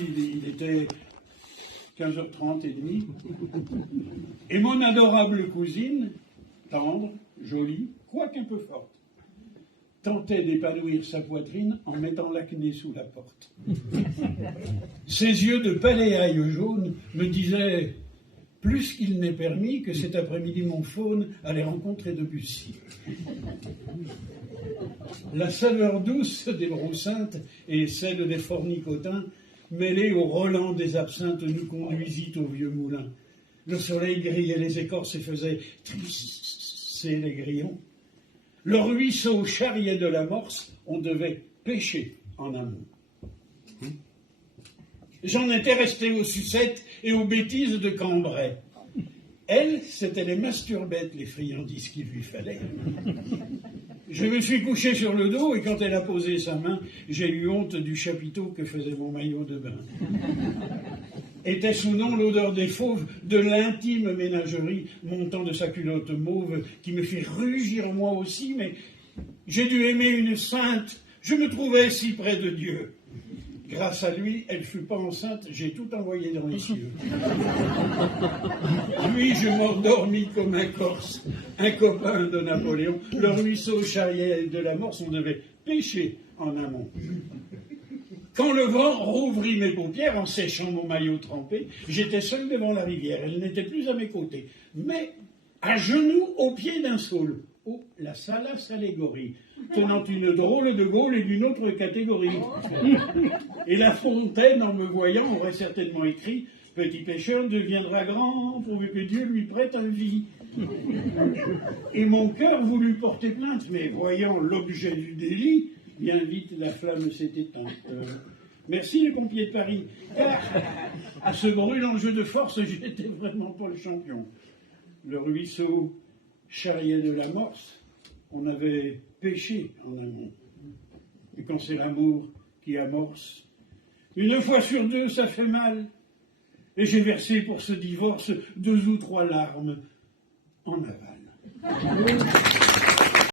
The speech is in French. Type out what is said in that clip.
Il était 15h30 et demi. Et mon adorable cousine, tendre, jolie, quoique un peu forte, tentait d'épanouir sa poitrine en mettant l'acné sous la porte. Ses yeux de paléaille jaune me disaient, plus qu'il n'est permis, que cet après-midi mon faune allait rencontrer Debussy. La saveur douce des broussintes et celle des fornicotins, mêlée au relent des absinthes, nous conduisit au vieux moulin. Le soleil grillait les écorces et faisait trisser les grillons. Le ruisseau charriait de l'amorce, on devait pêcher en amont. J'en étais resté aux sucettes et aux bêtises de Cambrai. Elle, c'était les masturbettes, les friandises qu'il lui fallait. Je me suis couché sur le dos et quand elle a posé sa main, j'ai eu honte du chapiteau que faisait mon maillot de bain. Était-ce ou non l'odeur des fauves de l'intime ménagerie montant de sa culotte mauve qui me fit rugir moi aussi, mais j'ai dû aimer une sainte, je me trouvais si près de Dieu. Grâce à lui, elle fut pas enceinte, j'ai tout envoyé dans les cieux. Lui, je m'endormis comme un Corse, un copain de Napoléon. Le ruisseau charriait de l'amorce, on devait pêcher en amont. Quand le vent rouvrit mes paupières en séchant mon maillot trempé, j'étais seul devant la rivière. Elle n'était plus à mes côtés, mais à genoux au pied d'un saule. Oh, la salace allégorie, tenant une drôle de Gaule et d'une autre catégorie. Et La Fontaine, en me voyant, aurait certainement écrit « Petit pêcheur deviendra grand, pourvu que Dieu lui prête un vie. » Et mon cœur voulut porter plainte, mais voyant l'objet du délit, bien vite la flamme s'est éteinte. Merci les pompiers de Paris, car à ce brûlant jeu de force, j'étais vraiment pas le champion. Le ruisseau charriait de l'amorce, on avait pêché en amont. Et quand c'est l'amour qui amorce, une fois sur deux, ça fait mal. Et j'ai versé pour ce divorce 2 ou 3 larmes en aval.